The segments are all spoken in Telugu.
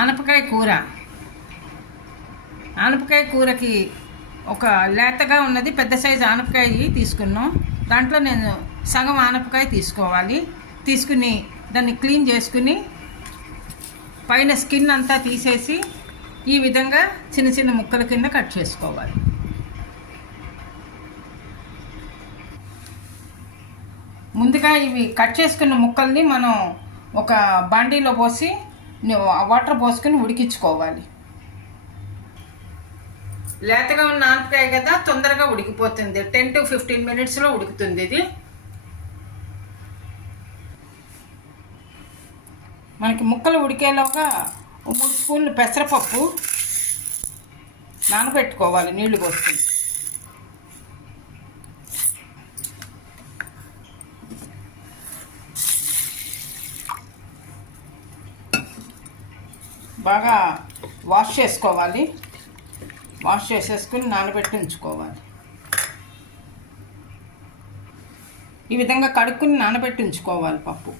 ఆనపకాయ కూర. ఆనపకాయ కూరకి ఒక లేతగా ఉన్నది పెద్ద సైజు ఆనపకాయ తీసుకున్నాం. దాంట్లో నేను సగం ఆనపకాయ తీసుకోవాలి. తీసుకుని దాన్ని క్లీన్ చేసుకుని పైన స్కిన్ అంతా తీసేసి ఈ విధంగా చిన్న చిన్న ముక్కల కింద కట్ చేసుకోవాలి. ముందుగా ఇవి కట్ చేసుకున్న ముక్కల్ని మనం ఒక బాండీలో పోసి వాటర్ పోసుకొని ఉడికించుకోవాలి. లేతగా ఉన్న ఆనపకాయ కదా తొందరగా ఉడికిపోతుంది. టెన్ టు ఫిఫ్టీన్ మినిట్స్లో ఉడుకుతుంది ఇది. మనకి ముక్కలు ఉడికేలోగా మూడు స్పూన్లు పెసరపప్పు నానబెట్టుకోవాలి నీళ్ళు పోసుకుని. బాగా వాష్ చేసుకోవాలి. వాష్ చేసేసుకుని నానబెట్టి ఉంచుకోవాలి. ఈ విధంగా కడుక్కుని నానబెట్టి ఉంచుకోవాలి పప్పు.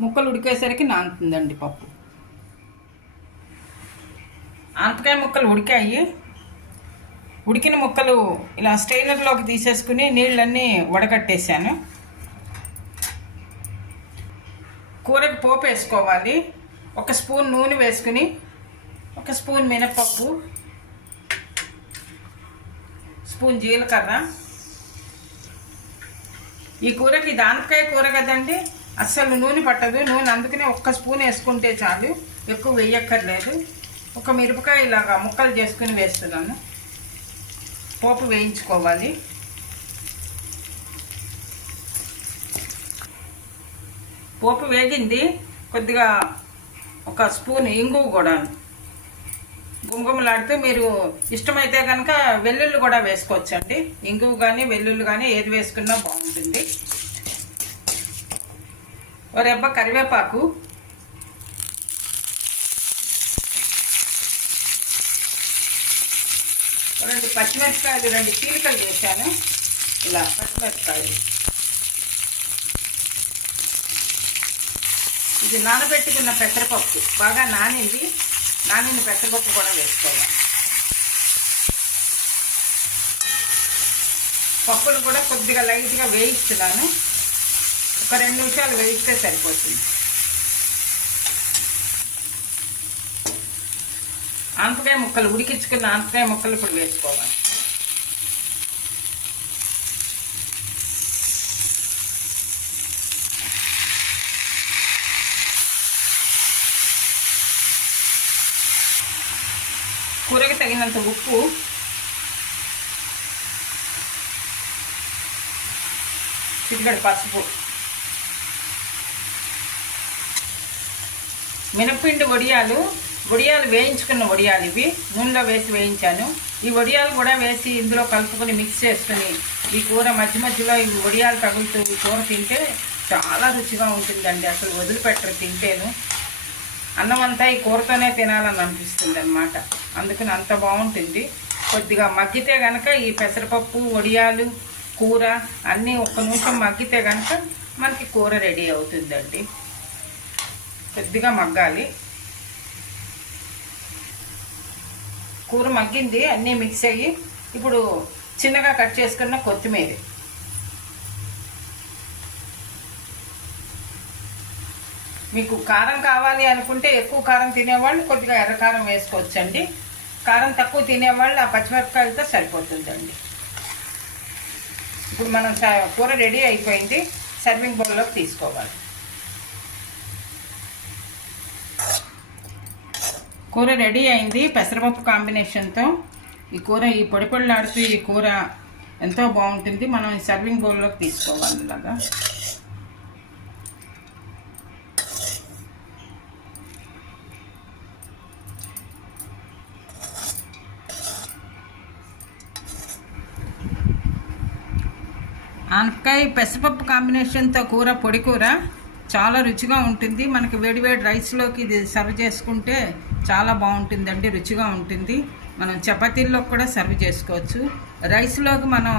ముక్కలు ఉడికేసరికి నానుతుందండి పప్పు. ఆనపకాయ ముక్కలు ఉడికాయి. ఉడికిన ముక్కలు ఇలా స్ట్రైనర్లోకి తీసేసుకుని నీళ్ళన్నీ వడగట్టేశాను. కూరకి పోపు వేసుకోవాలి. ఒక స్పూన్ నూనె వేసుకుని ఒక స్పూన్ మినపప్పు స్పూన్ జీలకర్ర. ఈ కూరకి దానికాయ కూర కదండి అస్సలు నూనె పట్టదు. నూనె అందుకనే ఒక్క స్పూన్ వేసుకుంటే చాలు. ఎక్కువ వేయక్కర్లేదు. ఒక మిరపకాయ ఇలాగా ముక్కలు చేసుకుని వేస్తున్నాను. పోపు వేయించుకోవాలి. పోపు వేగింది. కొద్దిగా ఒక స్పూన్ ఇంగువ కూడా. గుమగుమలాడితే మీరు ఇష్టమైతే కనుక వెల్లుల్లి కూడా వేసుకోవచ్చండి. ఇంగువ కానీ వెల్లుల్లి కానీ ఏది వేసుకున్నా బాగుంటుంది. ఓ రెబ్బ కరివేపాకు. రెండు పచ్చిమిరపకాయలు రెండు చీలికలు చేశాను ఇలా పచ్చిమిరపకాయలు. ఇది నానబెట్టుకున్న పెసరపప్పు. బాగా నానింది. నానిన పెసరపప్పు కూడా వేసుకోవాలి. పప్పును కూడా కొద్దిగా లైట్గా వేయిస్తున్నాను. ఒక రెండు నిమిషాలు వేయిస్తే సరిపోతుంది. ఆనపకాయ ముక్కలు ఉడికించుకున్న ఆనపకాయ ముక్కలు ఇప్పుడు వేసుకోవాలి. కూరకి తగినంత ఉప్పు. చిటికడి పసుపు. మినప్పిండి వడియాలు వడియాలు వేయించుకున్న వడియాలు ఇవి. నూనెలో వేసి వేయించాను. ఈ వడియాలు కూడా వేసి ఇందులో కలుపుకొని మిక్స్ చేసుకుని ఈ కూర మధ్య మధ్యలో ఈ వడియాలు తగులుతూ ఈ కూర తింటే చాలా రుచిగా ఉంటుందండి. అసలు వదిలిపెట్టరు తింటేను. అన్నం అంతా ఈ కూరతోనే తినాలని అనిపిస్తుంది అనమాట అందుకని అంత బాగుంటుంది. కొద్దిగా మగ్గితే కనుక ఈ పెసరపప్పు వడియాలు కూర అన్నీ ఒక్క నిమిషం మగ్గితే కనుక మనకి కూర రెడీ అవుతుందండి. కొద్దిగా మగ్గాలి. కూర మగ్గింది అన్నీ మిక్స్ అయ్యి ఇప్పుడు చిన్నగా కట్ చేసుకున్న కొత్తిమీర. మీకు కారం కావాలి అనుకుంటే ఎక్కువ కారం తినేవాళ్ళు కొద్దిగా ఎర్రకారం వేసుకోవచ్చండి. కారం తక్కువ తినేవాళ్ళు ఆ పచ్చిమిరపకాయలతో సరిపోతుందండి. ఇప్పుడు మనం స- కూర రెడీ అయిపోయింది. సర్వింగ్ బౌల్లోకి తీసుకోవాలి. కూర రెడీ అయింది. పెసరపప్పు కాంబినేషన్తో ఈ కూర ఈ పొడి పొడిలాడుతూ ఈ కూర ఎంతో బాగుంటుంది. మనం ఈ సర్వింగ్ బౌల్లోకి తీసుకోవాలి ఇలాగా. ఆనపకాయ పెసరపప్పు కాంబినేషన్తో కూర పొడి కూర చాలా రుచిగా ఉంటుంది. మనకి వేడివేడి రైస్లోకి ఇది సర్వ్ చేసుకుంటే చాలా బాగుంటుందండి రుచిగా ఉంటుంది. మనం చపాతీల్లో కూడా సర్వ్ చేసుకోవచ్చు. రైస్లోకి మనం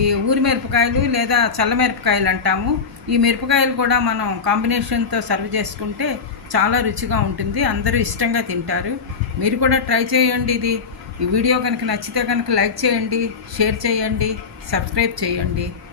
ఈ ఊరి మిరపకాయలు లేదా చల్ల మిరపకాయలు అంటాము. ఈ మిరపకాయలు కూడా మనం కాంబినేషన్తో సర్వ్ చేసుకుంటే చాలా రుచిగా ఉంటుంది. అందరూ ఇష్టంగా తింటారు. మీరు కూడా ట్రై చేయండి ఇది. ఈ వీడియో కనుక నచ్చితే కనుక లైక్ చేయండి షేర్ చేయండి సబ్స్క్రైబ్ చేయండి.